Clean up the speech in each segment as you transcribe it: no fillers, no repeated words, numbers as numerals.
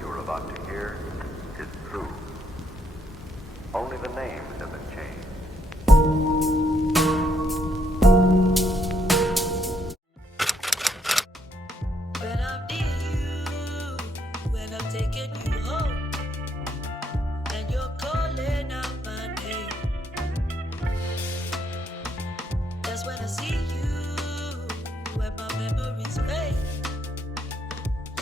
you are about to hear is true. Only the names have been changed. When I'm near you, when I'm taking you home, and you're calling out my name. That's when I see you, when my memories fade.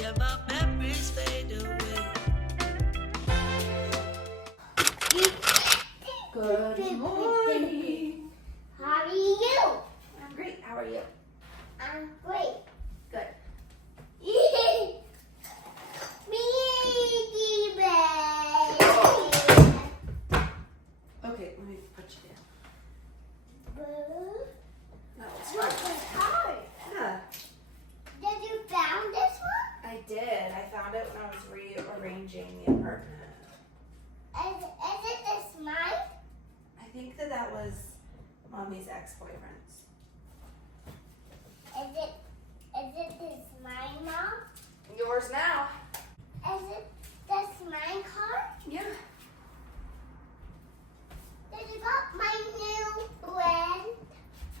Yeah, my memories fade away. Good morning. How are you? I'm great. How are you? I'm great. Good. Baby bed. Okay, let me put you down. No, it's What fine. was hard? Yeah, Did you found this one? I did. I found it when I was rearranging the apartment. Is it this mine? I think that was Mommy's ex-boyfriend's. Is it this mine, Mom? Yours now. Is it this mine car? Yeah. Did you got my new blend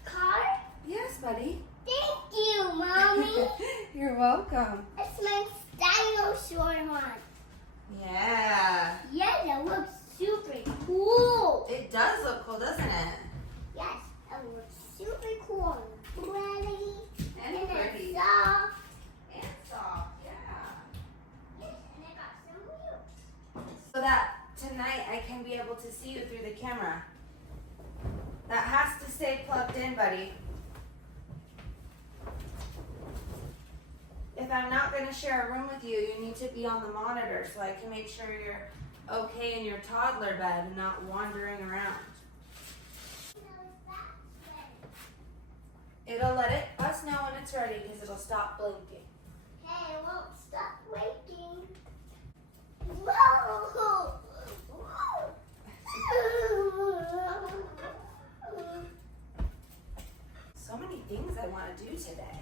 car? Yes, buddy. Thank you, Mommy. You're welcome. It's my dinosaur one. Yeah. Yeah, that looks super cool. It does look cool, doesn't it? Yes, it looks super cool. Pretty. And pretty. It's soft. And soft, yeah. Yes, and I got some wheels. So that tonight I can be able to see you through the camera. That has to stay plugged in, buddy. If I'm not going to share a room with you, you need to be on the monitor so I can make sure you're okay in your toddler bed and not wandering around. It'll let us know when it's ready because it'll stop blinking. Hey, it won't stop waking. Whoa! So many things I want to do today.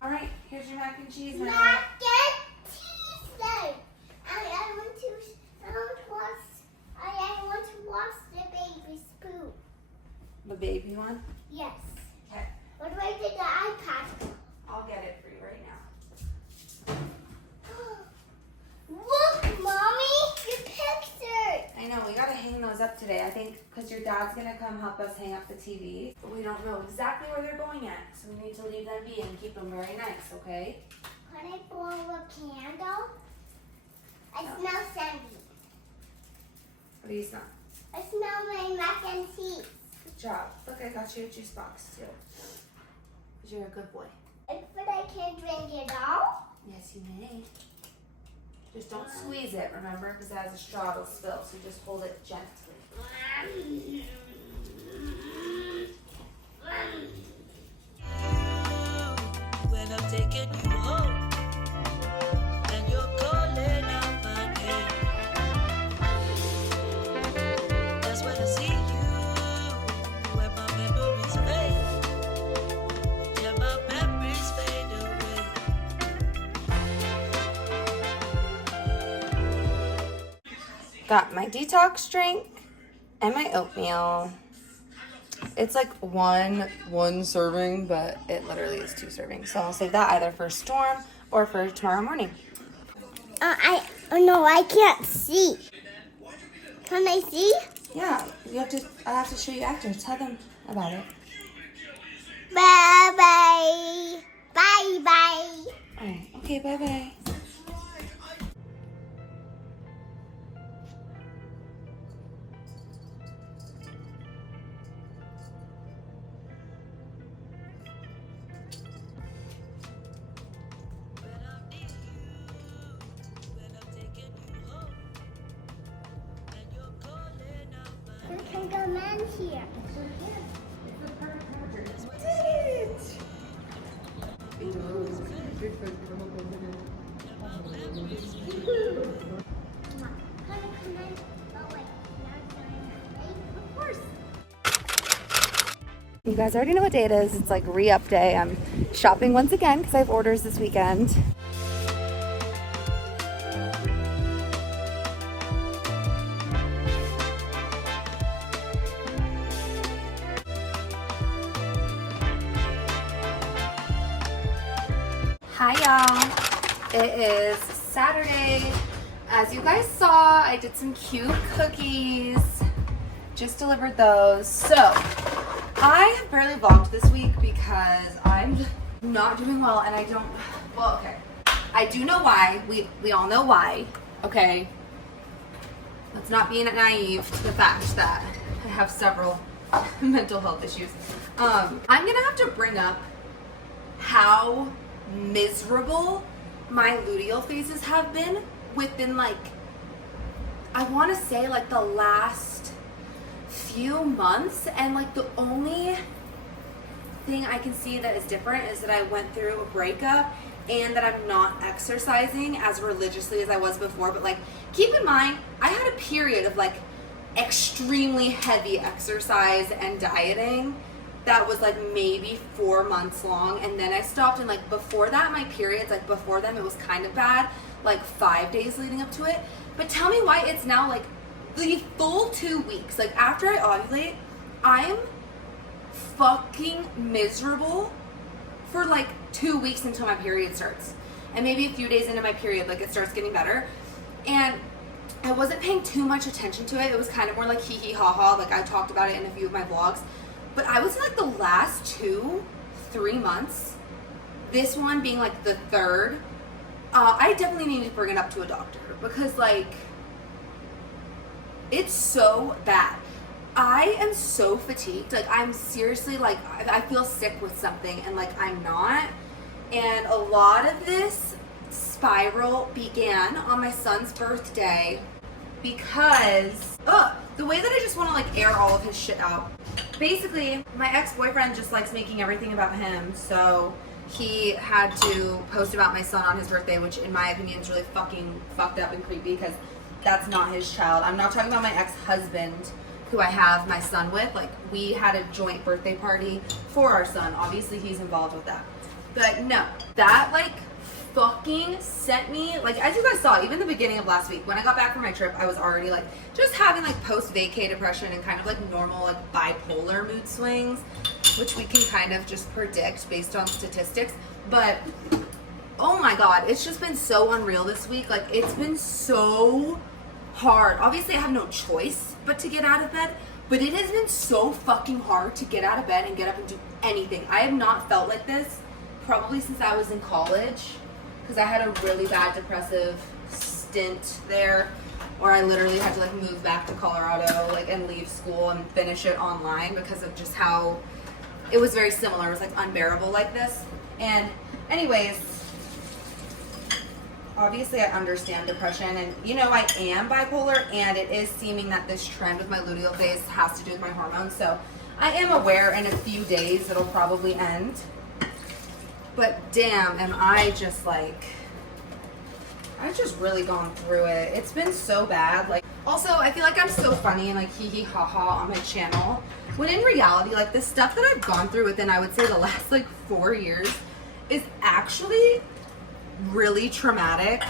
All right, here's your mac and cheese now. Mac and cheese then. I want to wash the baby's poop. The baby one? Yes. Okay, What do I do the iPad? I'll get it for you right now. Look, Mommy, your picture. I know, we gotta hang those up today. I think because your dad's gonna come help us hang up the TV. But we don't know exactly where they're going at, so we need to leave them be and keep them very nice, okay? Can I blow a candle? I smell sandy. What do you smell? I smell my mac and cheese. Good job. Look, I got you a juice box too. Because you're a good boy. But I can't drink it all. Yes, you may. Just don't squeeze it, remember? Because it has a straw, it'll spill. So just hold it gently. When I'm taking you home, and you're calling out my name. That's when I see you, when my memories fade. Yeah, my memories fade away. Got my detox drink and my oatmeal. It's like one serving, but it literally is 2 servings. So I'll save that either for Storm or for tomorrow morning. No, I can't see. Can I see? Yeah, I have to show you after. Tell them about it. Bye bye. Bye bye. All right. Okay, bye-bye. When I'm near you, when I'm taking you home, and you're calling out my You can come in here. You guys already know what day it is. It's like re-up day. I'm shopping once again because I have orders this weekend. Hi y'all. It is Saturday. As you guys saw, I did some cute cookies. Just delivered those. So, I have barely vlogged this week because I'm not doing well and I don't, well, okay. I do know why. We all know why, okay? Let's not be naive to the fact that I have several mental health issues. I'm gonna have to bring up how miserable my luteal phases have been within like, I want to say like the last few months, and like the only thing I can see that is different is that I went through a breakup and that I'm not exercising as religiously as I was before. But like, keep in mind, I had a period of like extremely heavy exercise and dieting that was like maybe 4 months long, and then I stopped. And like before that, my periods, like before them, it was kind of bad, like 5 days leading up to it. But tell me why it's now like the full 2 weeks. Like after I ovulate, I'm fucking miserable for like 2 weeks until my period starts. And maybe a few days into my period, like it starts getting better. And I wasn't paying too much attention to it. It was kind of more like hee hee ha ha. Like I talked about it in a few of my vlogs. But I would say like the last 2-3 months, this one being like the third, I definitely need to bring it up to a doctor because like, it's so bad. I am so fatigued. Like I'm seriously like, I feel sick with something and like I'm not. And a lot of this spiral began on my son's birthday because, the way that I just want to like air all of his shit out. Basically, my ex-boyfriend just likes making everything about him, so he had to post about my son on his birthday, which in my opinion is really fucking fucked up and creepy because that's not his child. I'm not talking about my ex-husband who I have my son with. Like, we had a joint birthday party for our son. Obviously, he's involved with that. But no, that like fucking sent me, like, as you guys saw, even the beginning of last week, when I got back from my trip, I was already like just having like post-vacay depression and kind of like normal like bipolar mood swings, which we can kind of just predict based on statistics. But oh my god, it's just been so unreal this week. Like, it's been so hard. Obviously I have no choice but to get out of bed, but it has been so fucking hard to get out of bed and get up and do anything. I have not felt like this probably since I was in college, because I had a really bad depressive stint there where I literally had to like move back to Colorado like and leave school and finish it online because of just how it was very similar. It was like unbearable like this. And anyways, obviously I understand depression, and you know I am bipolar, and it is seeming that this trend with my luteal phase has to do with my hormones. So I am aware in a few days it'll probably end. But damn, am I just like, I've just really gone through it. It's been so bad. Like, also, I feel like I'm so funny and like hee hee ha ha on my channel, when in reality, like the stuff that I've gone through within, I would say, the last like 4 years is actually really traumatic.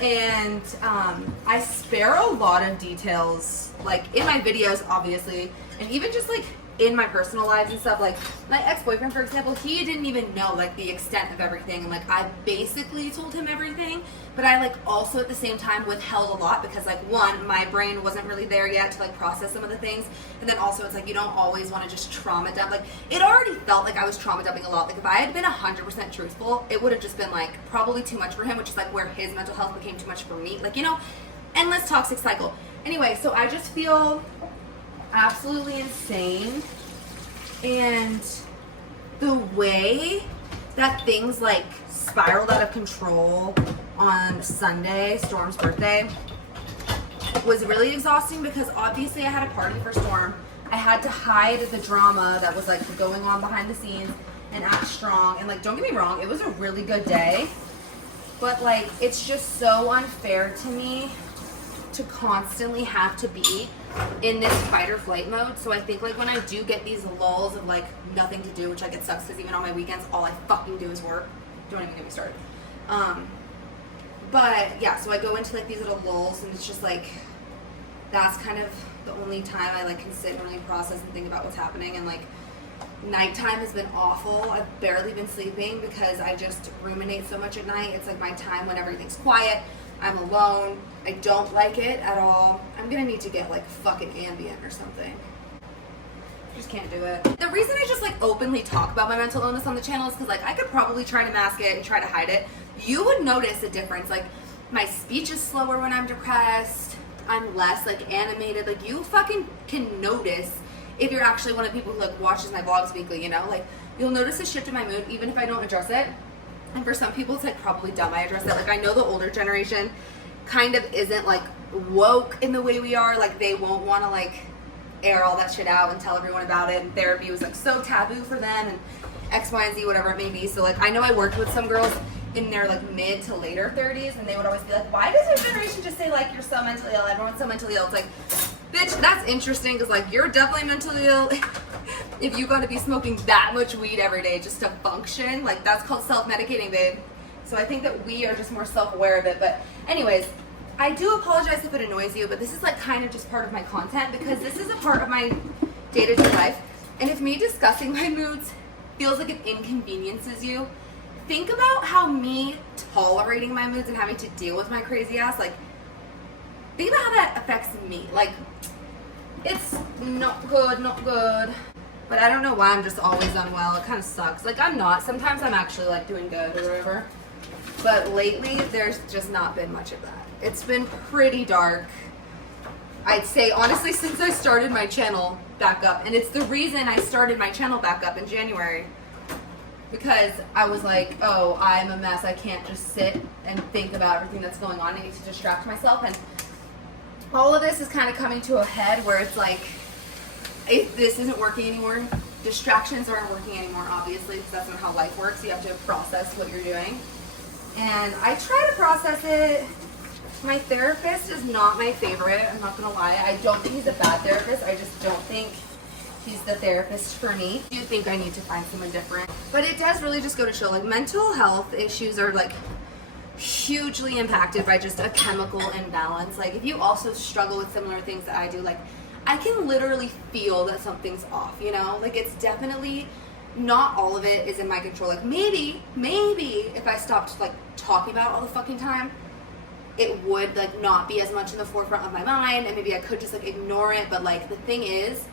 And I spare a lot of details, like in my videos, obviously, and even just like in my personal lives and stuff. Like my ex-boyfriend, for example, he didn't even know like the extent of everything, and like I basically told him everything, but I like also at the same time withheld a lot because like, one, my brain wasn't really there yet to like process some of the things, and then also it's like you don't always want to just trauma dump. Like, it already felt like I was trauma dumping a lot. Like if I had been 100% truthful, it would have just been like probably too much for him, which is like where his mental health became too much for me. Like, you know, endless toxic cycle. Anyway, so I just feel absolutely insane. And the way that things like spiraled out of control on Sunday, Storm's birthday, was really exhausting because obviously I had a party for Storm. I had to hide the drama that was like going on behind the scenes and act strong. And like, don't get me wrong, it was a really good day, but like, it's just so unfair to me to constantly have to be in this fight or flight mode. So I think like when I do get these lulls of like nothing to do, which like it sucks because even on my weekends, all I fucking do is work. Don't even get me started. But yeah, so I go into like these little lulls, and it's just like that's kind of the only time I like can sit and really process and think about what's happening. And like nighttime has been awful. I've barely been sleeping because I just ruminate so much at night. It's like my time when everything's quiet. I'm alone. I don't like it at all. I'm gonna need to get like fucking Ambien or something. Just can't do it. The reason I just like openly talk about my mental illness on the channel is because like I could probably try to mask it and try to hide it. You would notice a difference. Like my speech is slower when I'm depressed. I'm less like animated. Like you fucking can notice if you're actually one of the people who like watches my vlogs weekly, you know? Like you'll notice a shift in my mood even if I don't address it. And for some people it's like probably dumb I address it. Like I know the older generation kind of isn't like woke in the way we are. Like they won't want to like air all that shit out and tell everyone about it, and therapy was like so taboo for them and X, Y, and Z, whatever it may be. So like I know I worked with some girls in their like mid to later 30s, and they would always be like, why does your generation just say like you're so mentally ill, everyone's so mentally ill? It's like, bitch, that's interesting because like you're definitely mentally ill if you gotta be smoking that much weed every day just to function. Like that's called self-medicating, babe. So I think that we are just more self-aware of it. But anyways, I do apologize if it annoys you, but this is like kind of just part of my content because this is a part of my day-to-day life. And if me discussing my moods feels like it inconveniences you, think about how me tolerating my moods and having to deal with my crazy ass, like, think about how that affects me. Like, it's not good, not good. But I don't know why I'm just always unwell. It kind of sucks. Like, I'm not. Sometimes I'm actually, like, doing good or whatever. But lately, there's just not been much of that. It's been pretty dark. I'd say, honestly, since I started my channel back up. And it's the reason I started my channel back up in January. Because I was like, oh, I'm a mess. I can't just sit and think about everything that's going on. I need to distract myself. And all of this is kind of coming to a head where it's like, if this isn't working anymore, distractions aren't working anymore, obviously, because that's not how life works. You have to process what you're doing. And I try to process it. My therapist is not my favorite. I'm not going to lie. I don't think he's a bad therapist. I just don't think he's the therapist for me. I do think I need to find someone different. But it does really just go to show, like, mental health issues are, like, hugely impacted by just a chemical imbalance. Like, if you also struggle with similar things that I do, like, I can literally feel that something's off, you know? Like, it's definitely, not all of it is in my control. Like, maybe if I stopped, like, talking about it all the fucking time, it would, like, not be as much in the forefront of my mind, and maybe I could just, like, ignore it. But, like, the thing is,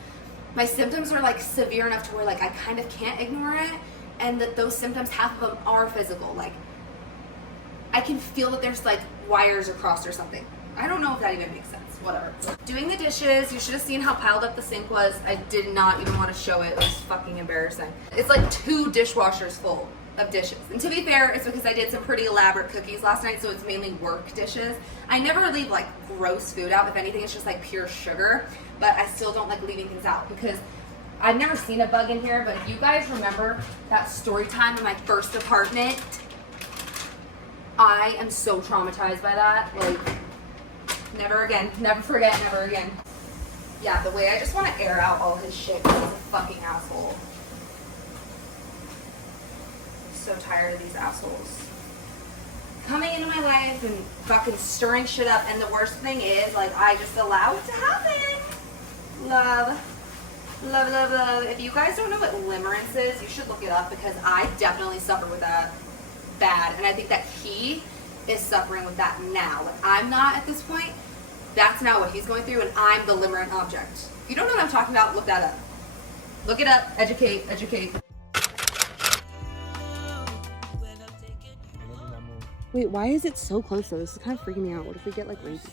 my symptoms are, like, severe enough to where, like, I kind of can't ignore it, and that those symptoms, half of them are physical. Like, I can feel that there's, like, wires across or something. I don't know if that even makes sense. Whatever. Doing the dishes, you should have seen how piled up the sink was. I did not even want to show it. It was fucking embarrassing. It's like 2 dishwashers full of dishes. And to be fair, it's because I did some pretty elaborate cookies last night, so it's mainly work dishes. I never leave, like, gross food out. If anything, it's just, like, pure sugar. But I still don't like leaving things out because I've never seen a bug in here. But if you guys remember that story time in my first apartment, I am so traumatized by that. Like, never again. Never forget, never again. Yeah, the way I just want to air out all his shit because he's a fucking asshole. So tired of these assholes coming into my life and fucking stirring shit up. And the worst thing is, like, I just allow it to happen. Love. Love, love, love. If you guys don't know what limerence is, you should look it up because I definitely suffer with that bad. And I think that he is suffering with that now. Like, I'm not at this point. That's now what he's going through, and I'm the limerent object. If you don't know what I'm talking about, look that up. Look it up. Educate. Educate. Wait, why is it so close though? This is kind of freaking me out. What if we get like raped?